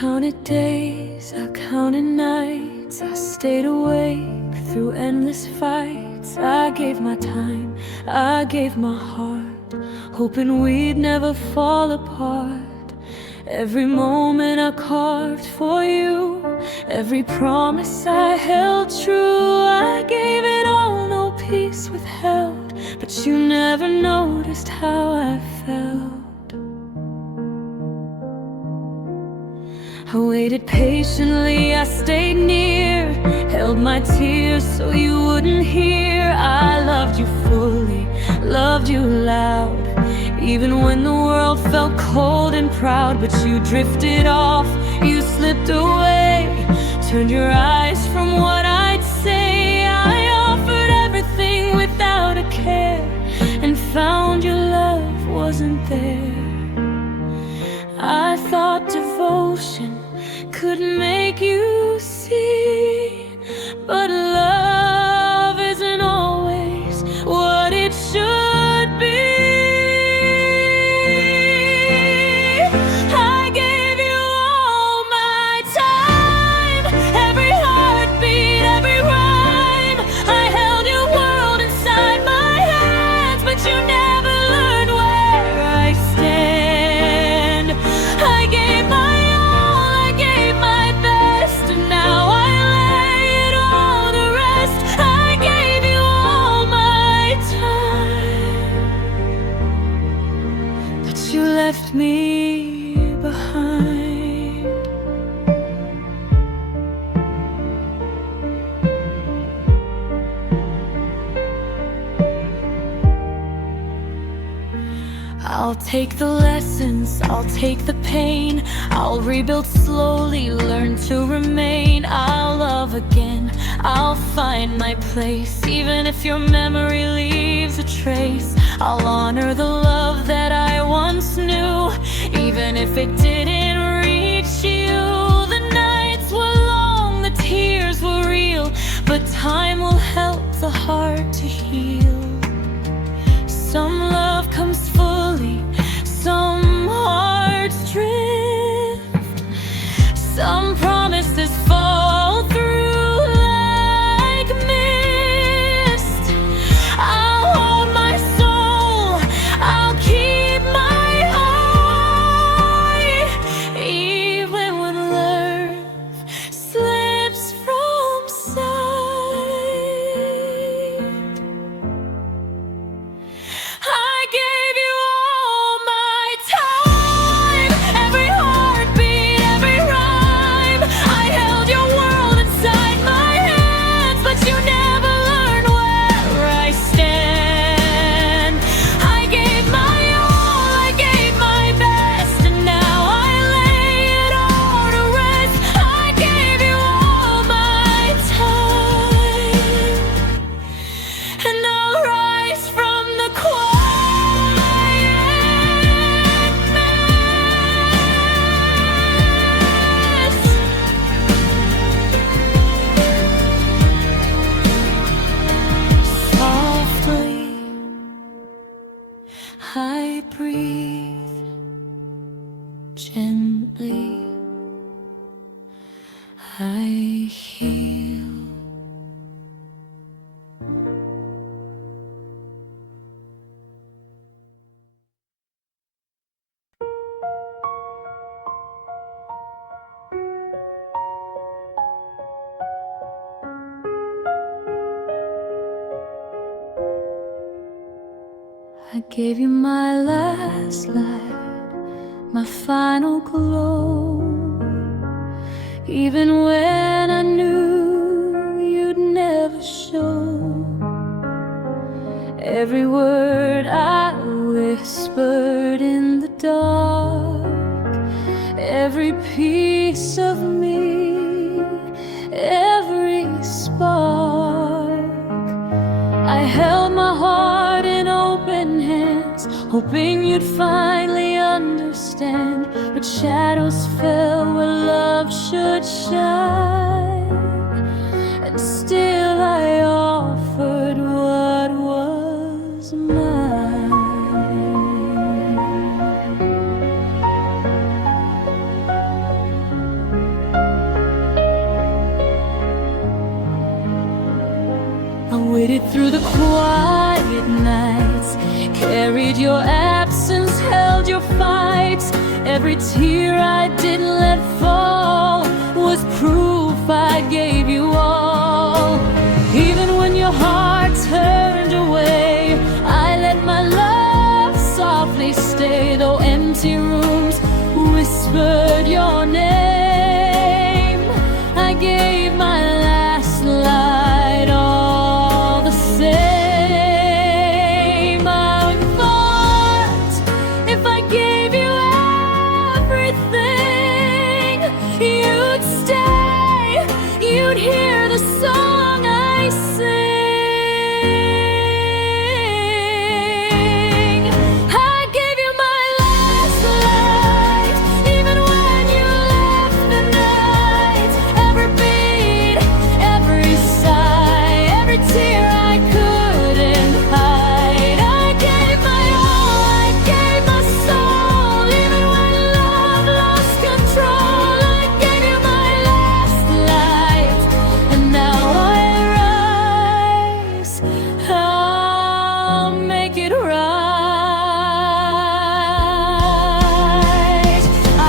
counted days, I counted nights, I stayed awake through endless fights. I gave my time, I gave my heart, hoping we'd never fall apart. Every moment I carved for you, every promise I held true. I gave it all, no peace withheld, but you never noticed how I felt. I waited patiently, I stayed near, held my tears so you wouldn't hear. I loved you fully, loved you loud, even when the world felt cold and proud. But you drifted off, you slipped away, turned your eyes from what I'd say. I offered everything without a care, and found your love wasn't there. I thought devotion could make you see, but love isn't always what it should be. I gave you all my time, every heartbeat, every rhyme. I held your world inside my hands, but you never learned where I stand. I gave my all, I gave my best, and now I lay it all to rest. I gave you all my time, but you left me behind. I'll take the lessons, I'll take the pain, I'll rebuild slowly, learn to remain. I'll love again, I'll find my place, even if your memory leaves a trace. I'll honor the love that I once knew, even if it didn't reach you. The nights were long, the tears were real, but time will help the heart to heal. Some love comes fully, some hearts drift, some promises fall through like mist. I'll hold my soul, I'll keep my eye, even when love slips from sight. I gave you all my time, every heartbeat, every rhyme. I held your world inside my hands, but you never learned where I stand. I gave my all, I gave my best, and now I lay it all to rest. I gave you all my time, and I'll rise from the quietness. Softly I breathe, gently I heal. I gave you my last light, my final glow, even when I knew you'd never show. Every word I whispered in the dark, every piece of me, every spark. I held my heart in open hands, hoping you'd finally understand. But shadows fell where love should shine, and still I offered what was mine. waited through the quiet nights, carried your absence, held your fights. Every tear I didn't let fall was proof I gave you all. Even when your heart turned away, I let my love softly stay. Though empty rooms whispered your name, I gave my last light all the same. I thought if I gave you everything, you'd stay, you'd hear the song I sing. I gave you my last light, even when you left the night. Every beat, every sigh, every tear I couldn't hide. I gave my all, I gave my soul, even when love lost control. I gave you my last light, and now I rise. I'll make it right.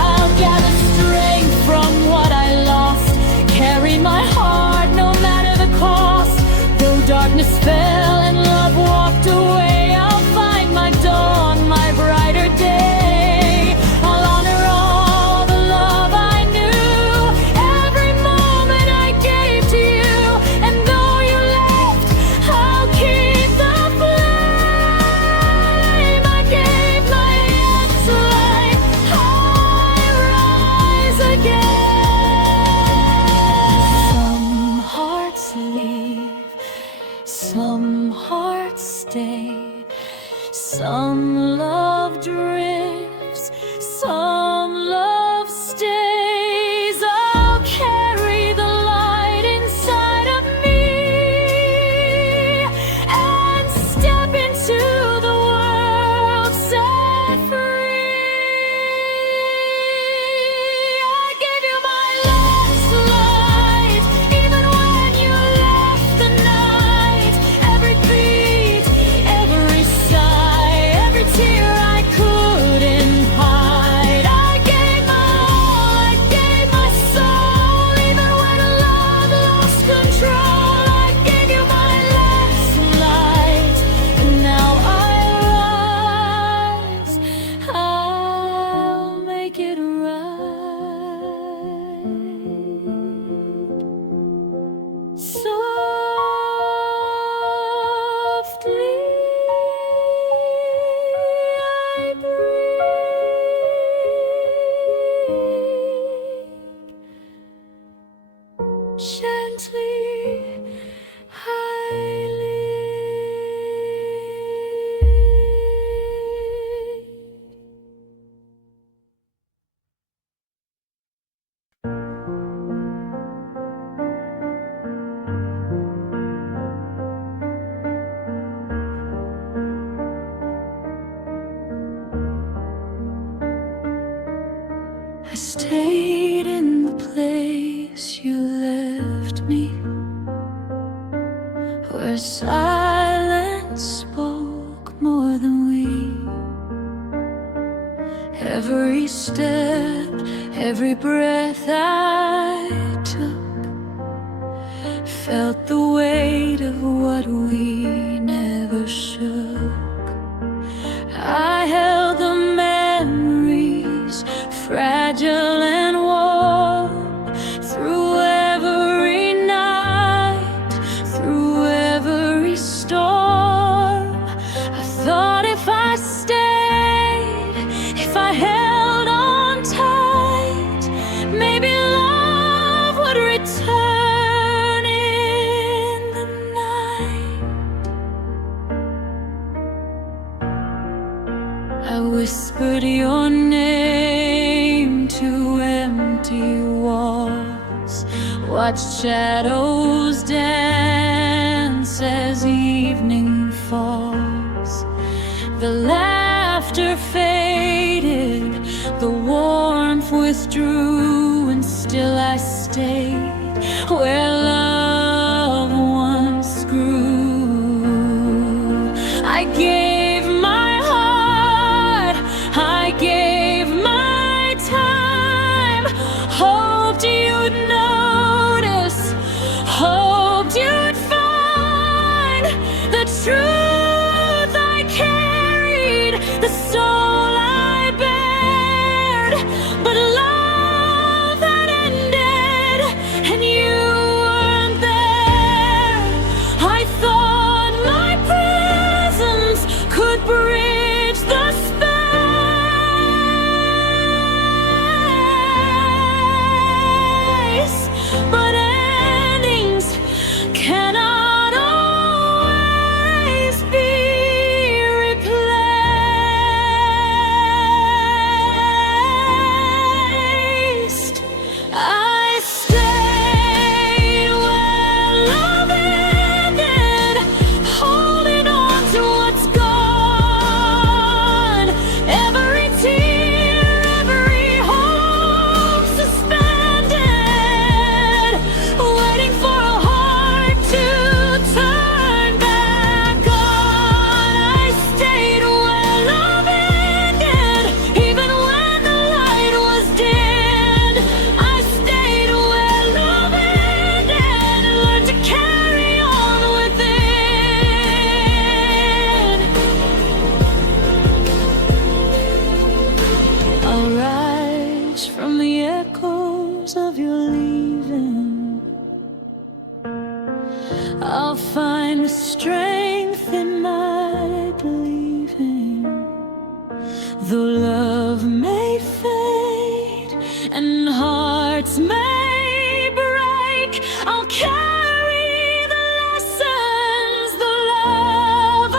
I'll gather strength from what I lost, carry my heart no matter the cost. Though darkness fell and love walked away, I'll find my dawn, my brighter day. I'll honor all the love I knew, every moment I gave to you. And though you left, I'll keep the flame. I gave my end's light, I rise again. Some hearts leave, some hearts stay, some love drifts, some love stays. I'll carry the light inside of me and step into the world set free. I gave you my last light, even when you left the night. Every beat, every sigh, every tear I couldn't hide. I gave my all, I gave my soul, even when love lost control. I gave you my last light, and now I rise. I'll make it right. Softly I breathe, gently I lead. I stayed in the place you left me, where silence spoke more than we. Every step, every breath I took felt the weight of what we never shook. I held the memories, fragile and warm, through every night, through every storm. I thought if I stayed, if I held on tight, maybe love would return in the night. I whispered your name to empty walls, watched shadows dance as evening falls. The laughter faded, the warmth withdrew, and still I stayed where love once grew. I'll find the strength in my believing. Though love may fade and hearts may break, I'll carry the lessons, the love I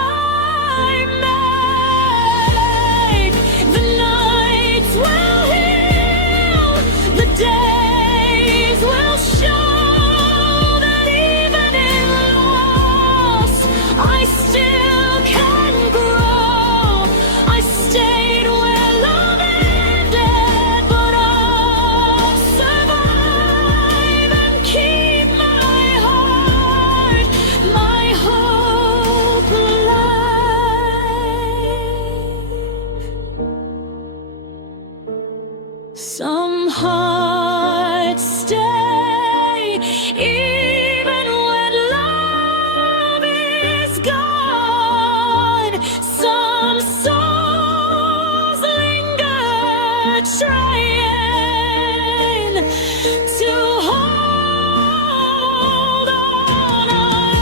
make. The nights will heal, the days will show that even in loss I still can grow. I stayed where love ended, but I'll survive and keep my heart, my hope alive. Some hearts stay even when love is gone. Some souls linger, trying to hold on. I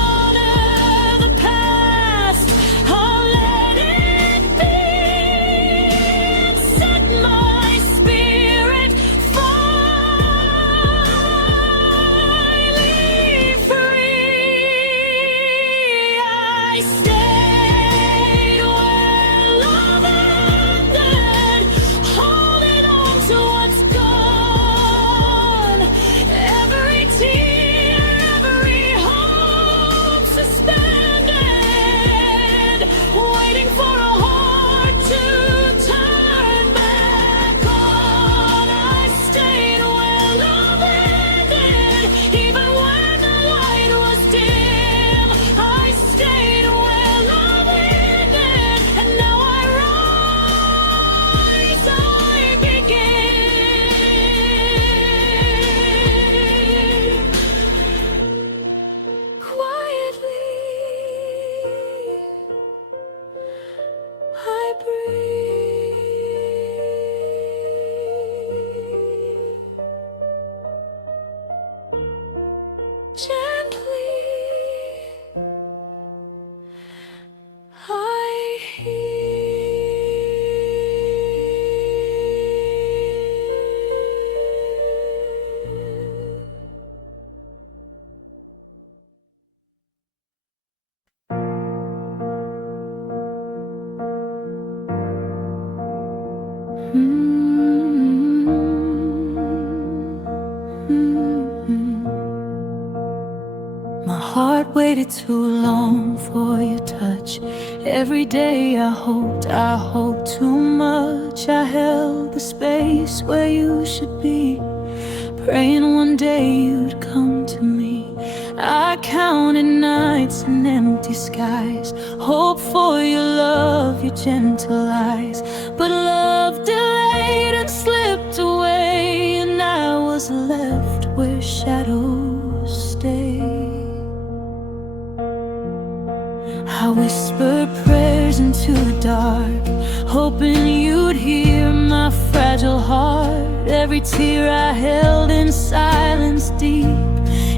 honor the past, I'll let it be, and set my spirit finally free. I stayed where love ended, holding on to what's gone. Every tear, every hope suspended, waiting for a heart to turn back on. I stayed where love ended, even when the light was dim. I stayed where love ended, and now I rise, I begin. Quietly I breathe. Gently I heal. My heart waited too long for your touch. Every day I hoped too much. I held the space where you should be, praying one day you'd come to me. I counted nights and empty skies, hope for your love, your gentle eyes. But love delayed and slipped away, and I was left where shadows stay. I whispered prayers into the dark, hoping you'd hear my fragile heart. Every tear I held in silence deep,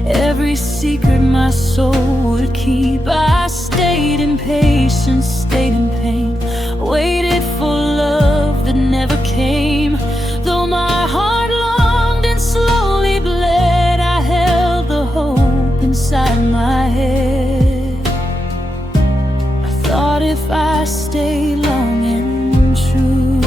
every secret my soul would keep. I stayed in patience, stayed in pain, waited for love that never came. Though my heart longed and slowly bled, I held the hope inside my head. I thought if I stayed long and true,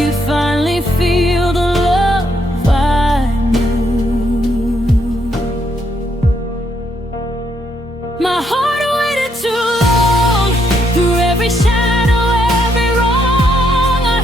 you'd finally feel the love I knew. My heart waited too long, through every shadow, every wrong. I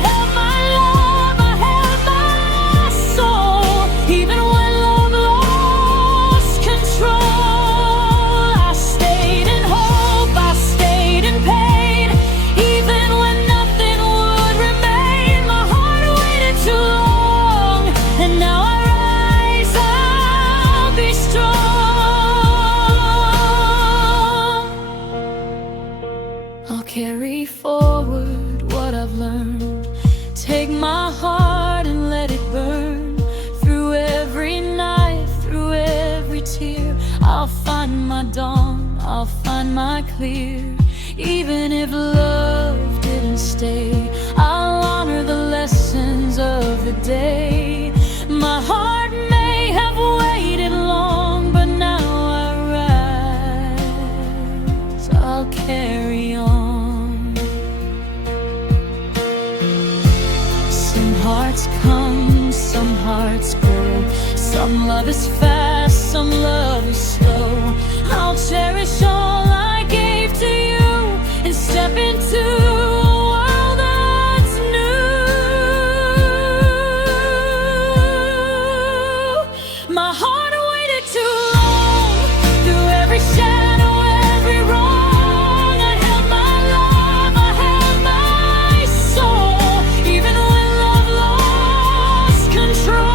find my clear. Even if love didn't stay, I'll honor the lessons of the day. My heart may have waited long, but now I rise, I'll carry on. Some hearts come, some hearts go. Some love is fast, some love is slow. I'll cherish all I gave to you and step into a world that's new. My heart waited too long, through every shadow, every wrong. I held my love, I held my soul, even when love lost control.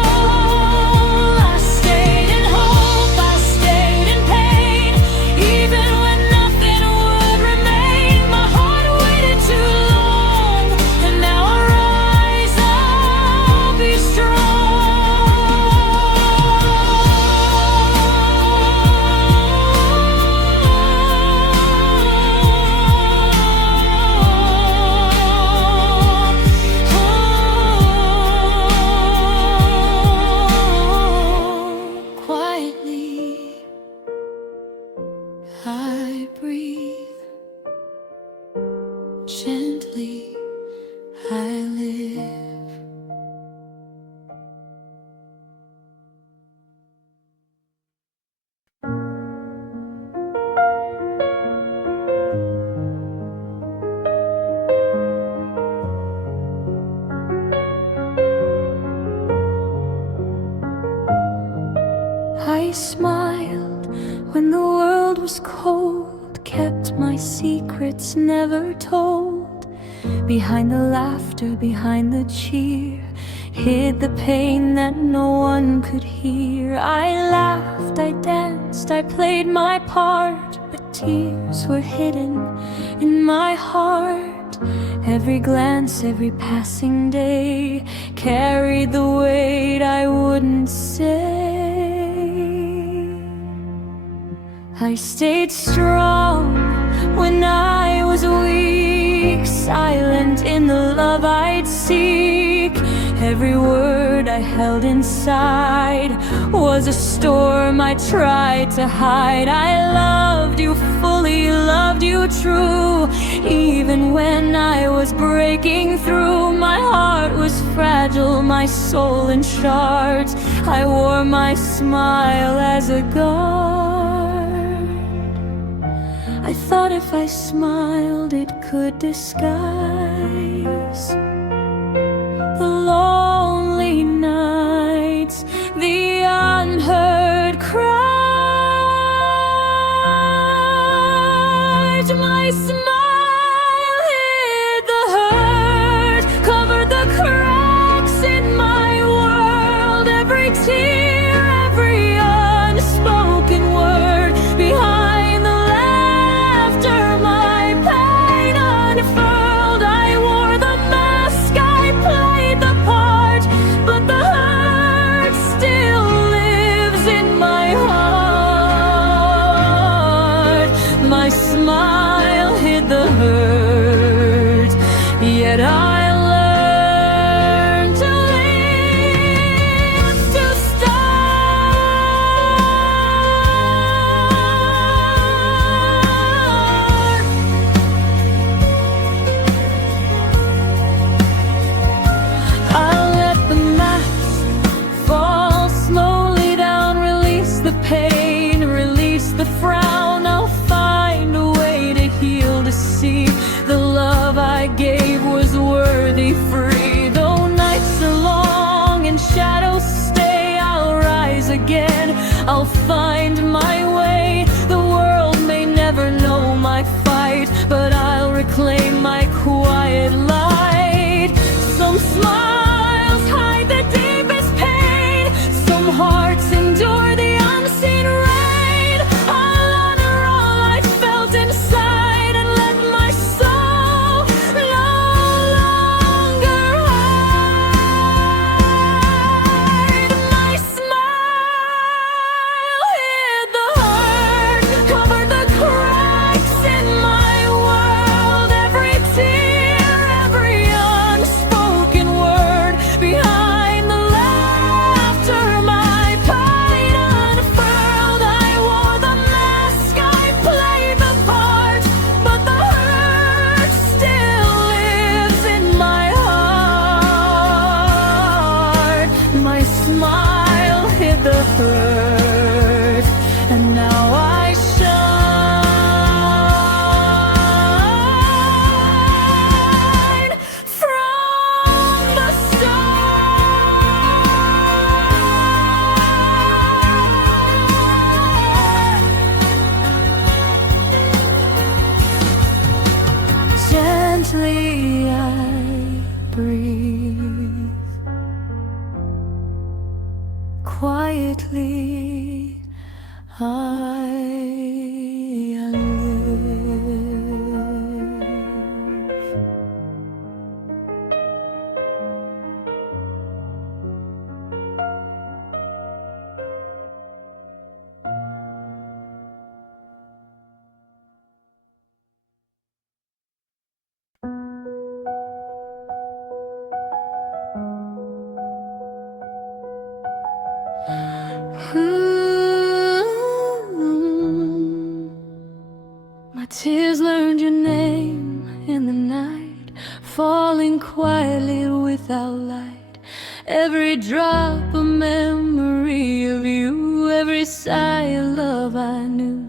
I stayed in hope, I stayed in pain, even when nothing would remain. My heart waited too long, and now I rise, I'll be strong. Quietly I breathe, gently I live. I smiled when the world was cold, kept my secrets never told. Behind the laughter, behind the cheer, hid the pain that no one could hear. I laughed, I danced, I played my part, but tears were hidden in my heart. Every glance, every passing day carried the weight I wouldn't say. I stayed strong when I was weak, silent in the love I'd seek. Every word I held inside was a storm I tried to hide. I loved you fully, loved you true, even when I was breaking through. My heart was fragile, my soul in shards. I wore my smile as a guard. I thought if I smiled it could disguise the lonely nights, the unheard cries. My smile hid the hurt, covered the cracks in my world. Every tear, every unspoken word, behind the laughter my pain unfurled. I wore the mask, I played the part, but the hurt still lives in my heart. My smile hid the hurt, yet I learned to live, to start. I'll let the mask fall slowly down, release the pain, release the frown. I'll find a way to heal, to see the love I gave was worthy, free. Though nights are long and shadows stay, I'll rise again, I'll find my way. The world may never know my fight, but I'll reclaim my quiet light. Some smiles hide the deepest pain, some hearts endure the unseen rain. I'll honor all I felt inside and let my soul no longer hide. My smile hid the hurt. smile hid the hurt, and now I shine from the start. Gently I breathe, quietly I My tears learned your name in the night, falling quietly without light. Every drop a memory of you, every sigh of love I knew.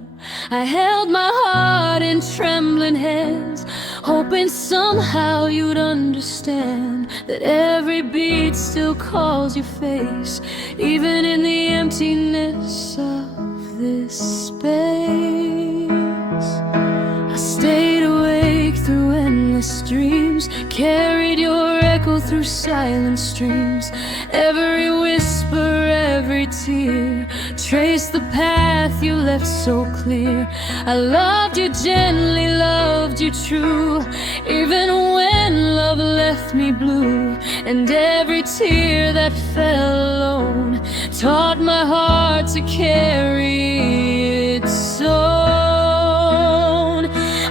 I held my heart in trembling hands, hoping somehow you'd understand that every beat still calls your face, even in the emptiness of this space. I stayed awake through endless dreams, carried your echo through silent streams. Every whisper, every tear, traced the path you left so clear. I loved you gently, loved you true, even when love left me blue. And every tear that fell alone taught my heart to carry its own.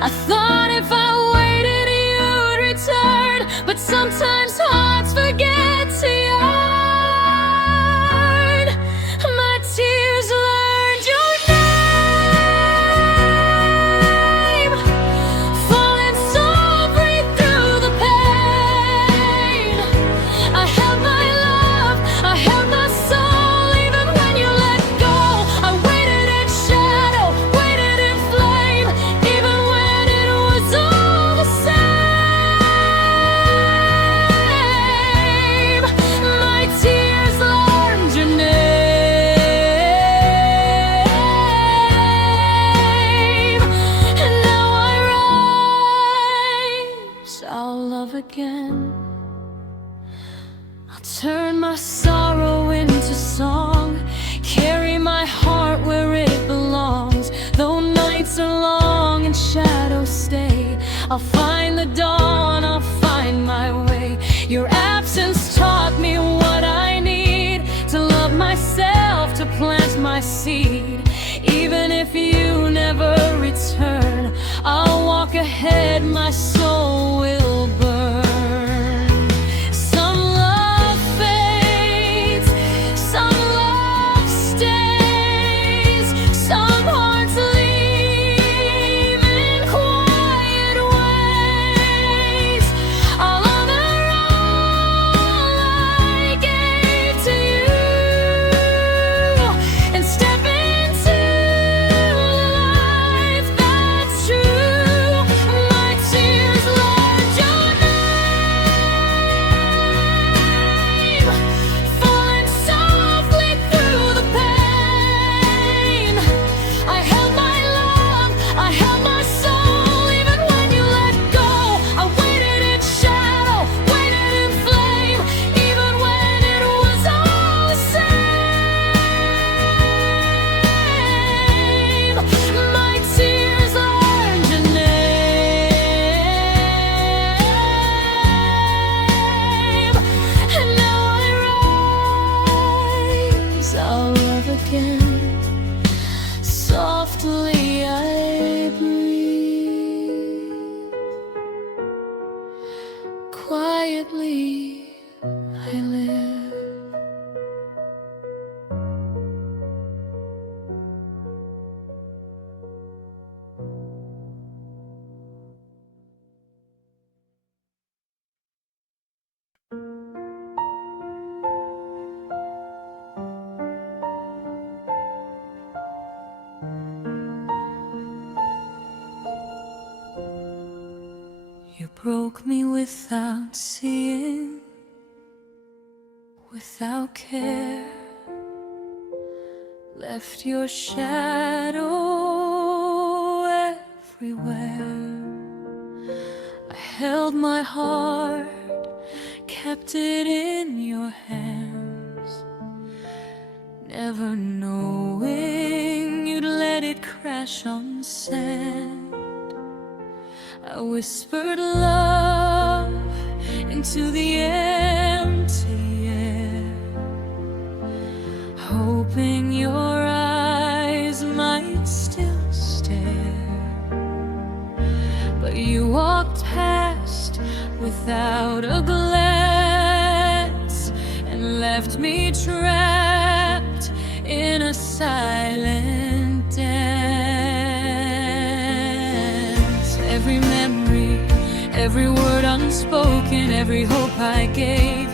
I thought if I waited you'd return, but sometimes hearts forget to yearn. My tears learned your name, falling softly through the pain. I held my love, I held my soul, even when you let go. I waited in shadow, waited in flame, even when it was all the same. My tears learned your name, and now I rise. I'll love again. I'll turn my sorrow into song, carry my heart where it belongs. Though nights are long and shadows stay, I'll find the dawn, I'll find my way. Your absence taught me what I need to love myself, to plant my seed. Even if you never return, I'll walk ahead, my soul will burn. Some love fades, some love stays, some hearts leave in quiet ways. I'll honor all I gave to you and step into a life that's true. My tears learned your name, falling softly through the pain. I held my love, I held my soul, even when you let go. I waited in shadow, waited in flame, even when it was all the same. My tears learned your name, and now I rise. I'll love again. Softly I breathe, quietly I live. without seeing, without care, left your shadow everywhere. I held my heart, kept it in your hands, never knowing you'd let it crash on sand. I whispered love into the empty air, hoping your eyes might still stare. But you walked past without a glance and left me trapped in a silent dance. Every memory, every word unspoken, every hope I gave,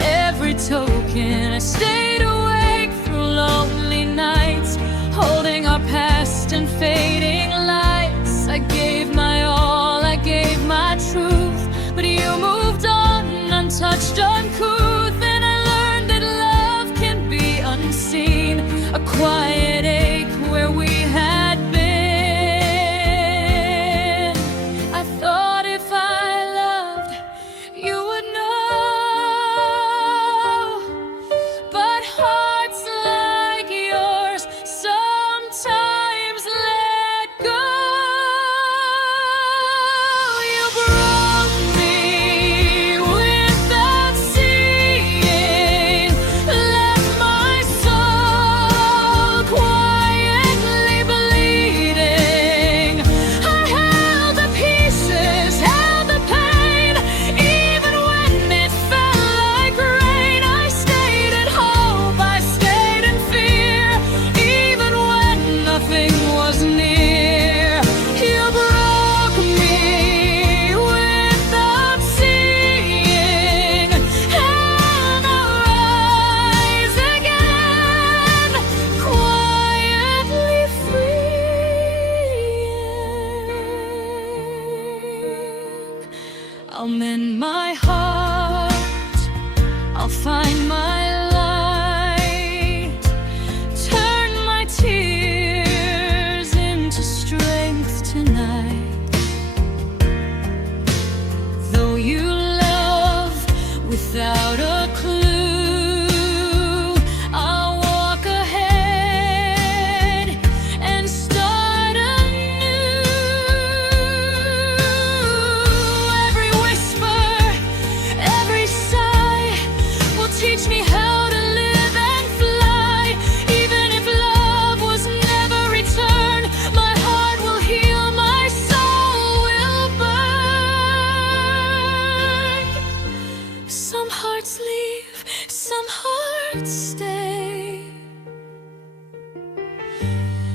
every token. I stayed awake through lonely nights, holding our past and fading lights. I gave my all, I gave my truth, but you moved on, untouched, uncouth. And I learned that love can be unseen, a quiet ache where we had been. I thought if I loved, you would know, but hearts like yours sometimes let go. You broke me without seeing, left my soul quietly bleeding. I held the pieces, held the pain, even when it felt like rain. I stayed in hope, I stayed in fear, even when nothing was near. You broke me without seeing, and I'll rise again, quietly freeing. I'll mend my heart, I'll find my light, turn my tears into strength tonight. Though you love without a clue, I'll walk ahead and start anew. Every whisper, every sigh will teach me how to live and fly. Even if love was never returned, my heart will heal, my soul will burn. Some hearts leave, some hearts stay.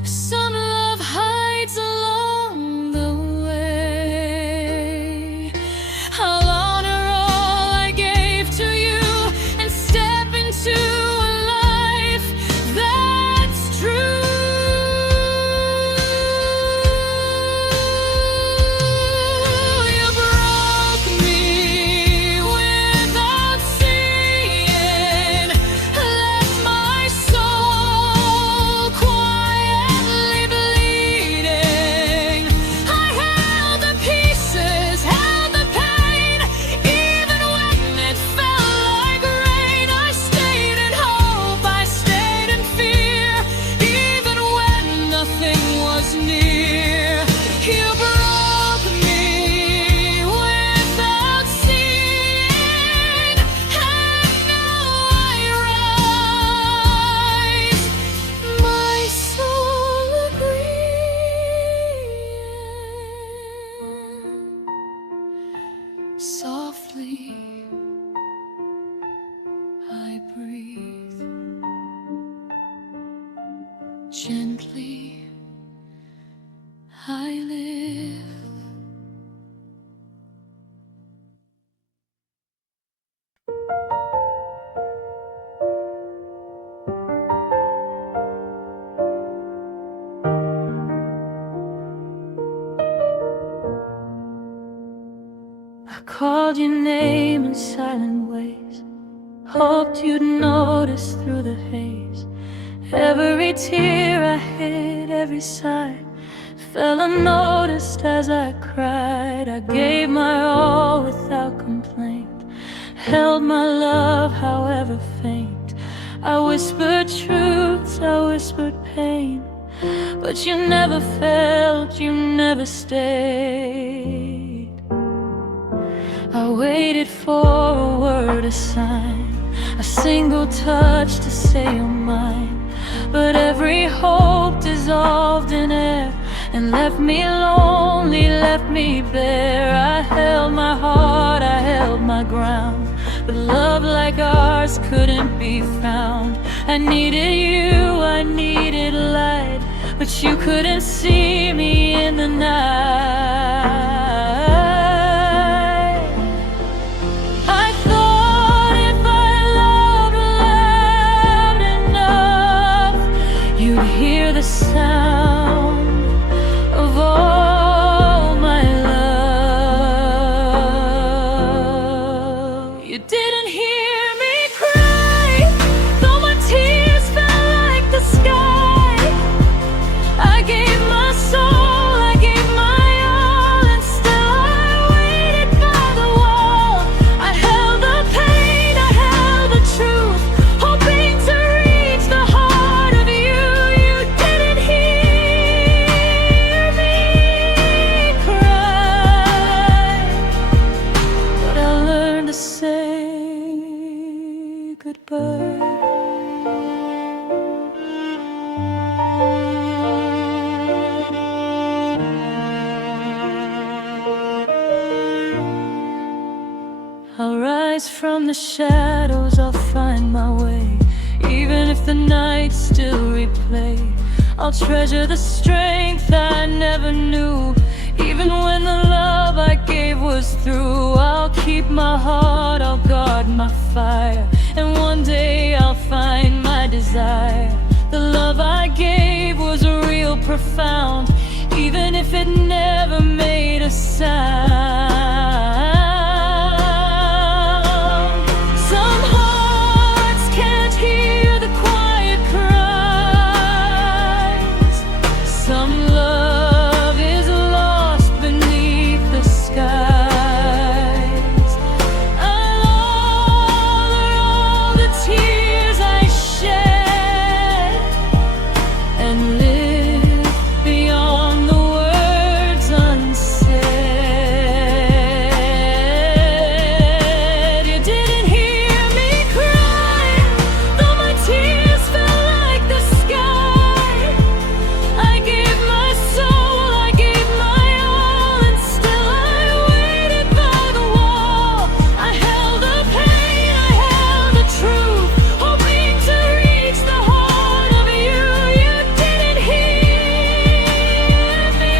Some love hides along the way. I'll honor all I gave to you and step into a life that's true. You broke me without seeing, left my soul quietly bleeding. I held the pieces, held the pain, even when it felt like rain. I stayed in hope, I stayed in fear, even when nothing was near. You broke me without seeing, and now I rise, my soul agreeing. Softly I breathe, gently I live. I called hoped you'd notice through the haze. Every tear I hid, every sigh fell unnoticed as I cried. I gave my all without complaint, held my love however faint. I whispered truths, I whispered pain, but you never felt, you never stayed. I waited for a word, a sign, a single touch to say you're mine. But every hope dissolved in air and left me lonely, left me bare. I held my heart, I held my ground, but love like ours couldn't be found. I needed you, I needed light, but you couldn't see me in the night. I thought if I loved loud enough, you'd hear the sound of all my love. You didn't hear me cry, though my tears fell like the sky. I gave my soul, I gave my all, and still I waited by the wall. I held the pain, I held the truth, hoping to reach the heart of you. You didn't hear me cry, but I learned to say goodbye. I'll rise from the shadows, I'll find my way, even if the nights still replay. I'll treasure the strength I never knew, even when the love I gave was through. I'll keep my heart, I'll guard my fire, and one day I'll find my desire. The love I gave was real, profound, even if it never made a sound. Some hearts can't hear the quiet cries. Some love is lost beneath the skies. I'll honor all the tears I shed and live beyond the words unsaid. You didn't hear me cry, though my tears fell like the sky. I gave my soul, I gave my all, and still I waited by the wall. I held the pain, I held the truth, hoping to reach the heart of you. You didn't hear me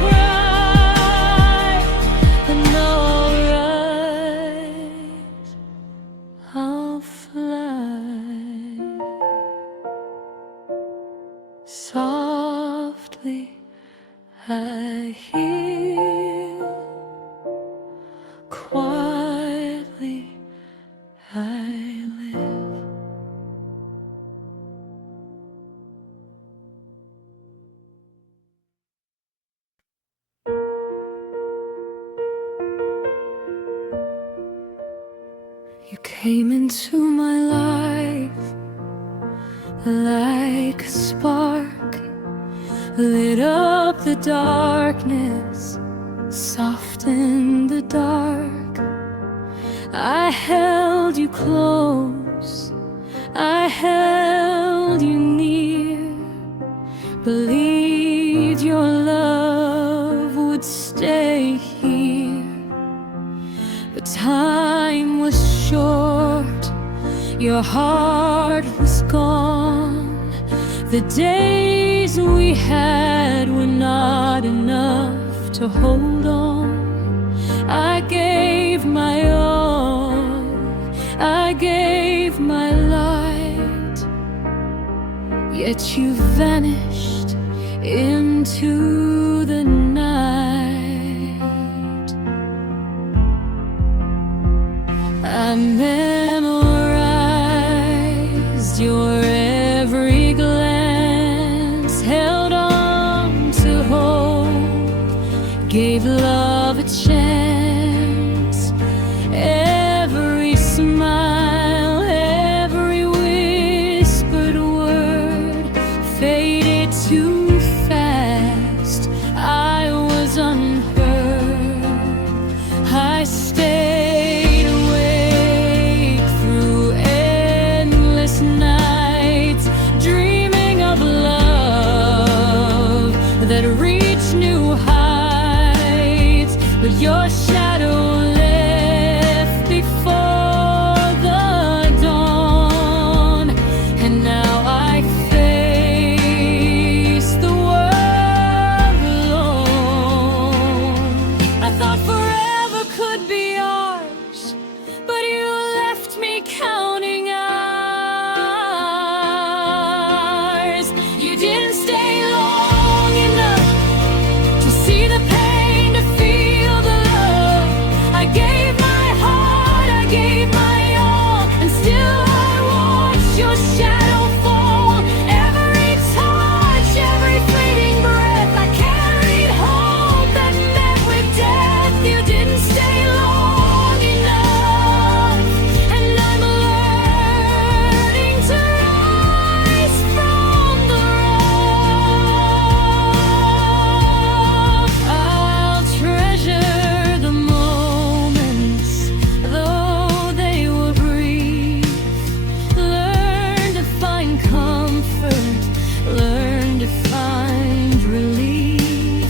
cry, and now I'll rise, I'll fly softly. I heal quietly. I live. You came into my life like a spark, lit up the darkness, softened the dark. I held you close, I held you near, believed your love would stay here. But time was short, your heart was gone. The days we had were not enough to hold on. I gave my all, I gave my light, yet you vanished into the night. I remember Every glance held on to hope, gave love a chance. Every smile, every whispered word faded too fast. I was unheard. I stayed awake through endless nights, dreaming of love that reached new heights. But your shadow left before the dawn, and now I face the world alone. I thought forever could be ours, but you left me counting hours. You didn't stay long enough to see the pain, to feel the love. I gave my heart, I gave my all, and still I watched your shadow fall. Every touch, every fleeting breath, I carried hope that met with death. You didn't stay long enough, and I'm learning to rise from the rough. I'll treasure the moments, though they were brief. Learn to find comfort, learn to find relief.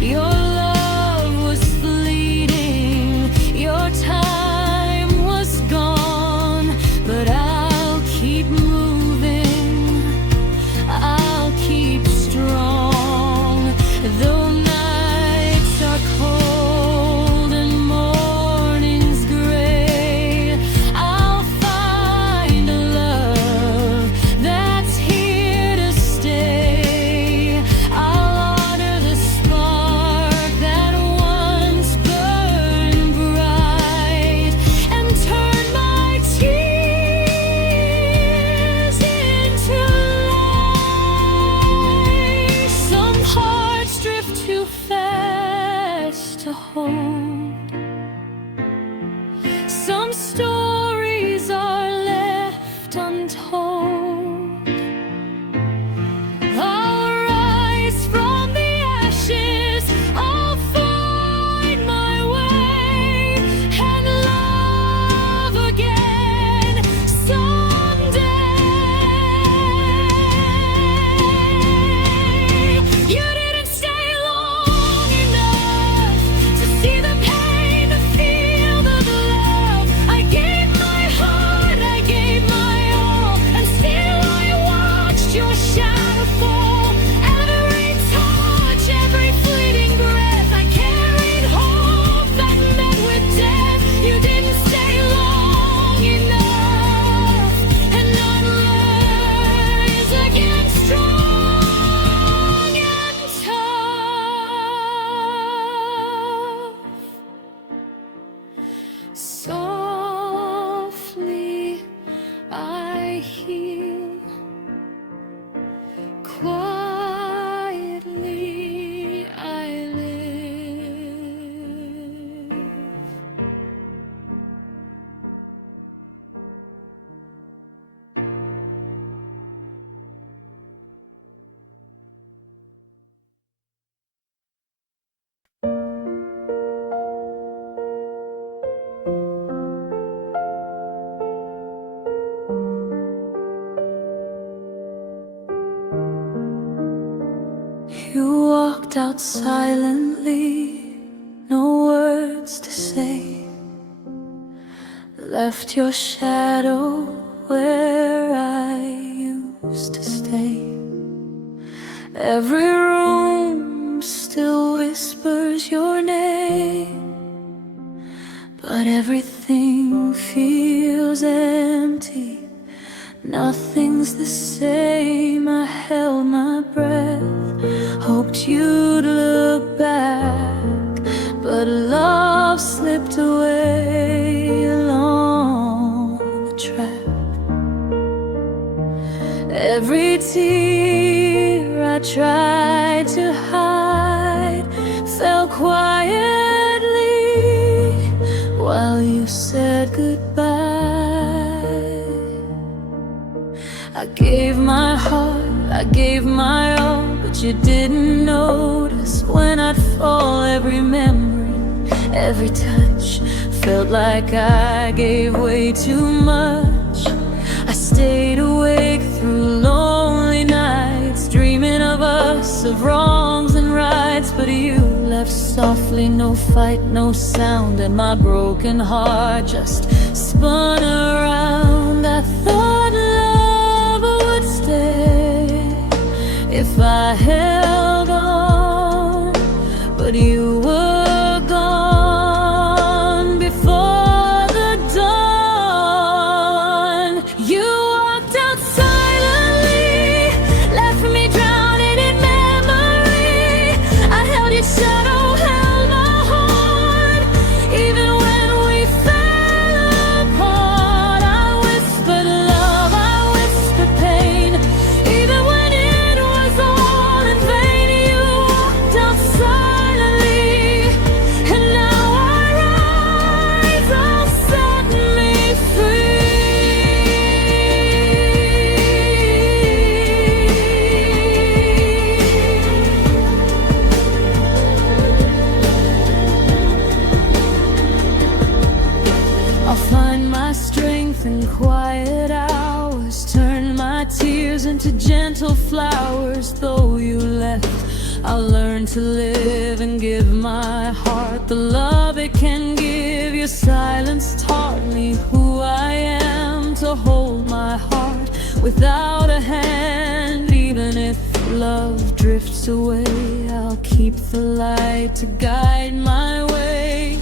Your love was fleeting, your time was gone, but I'll keep moving, I'll keep strong. Though nights are cold and mornings gray, I'll find a love that's here to stay. I'll honor the spark that once burned bright, and turn my tears into light. Some hearts drift too fast to hold, some stories are left untold. I'll rise from the ashes, I'll find my way, and love again someday. You didn't stay long enough to see the pain, to feel the love. I gave my heart, I gave my all, and still I watched your shadow fall. Every touch, every fleeting breath, I carried hope that met with death. You didn't stay long enough, and I'd rise again strong and tough. Softly I heal, quietly I live. You walked out silently, no words to say. Left your shadow where I used to stay. Every room still whispers your name, but everything feels empty. Nothing's the same. I held my breath, hoped you'd look back, but love slipped away along the track. Every tear I tried to hide fell quietly while you said goodbye. I gave my heart, I gave my all, but you didn't notice when I'd fall. Every memory, every touch felt like I gave way too much. I stayed awake through lonely nights, dreaming of us, of wrongs and rights. But you left softly, no fight, no sound, and my broken heart just spun around. I thought love would stay if I held on, but you were gone before the dawn. You walked out silently, left me drowning in memory. I held your shadow, held my heart, even when we fell apart. I whispered love, I whispered pain, even when it was all in vain. You walked out silently, and now our eyes all set me free. I'll find my strength in quiet hours, turn my tears into gentle flowers. Though you left, I'll learn to live and give my heart the love it can give. Your silence taught me who I am, to hold my heart without a hand. Even if love drifts away, I'll keep the light to guide my way.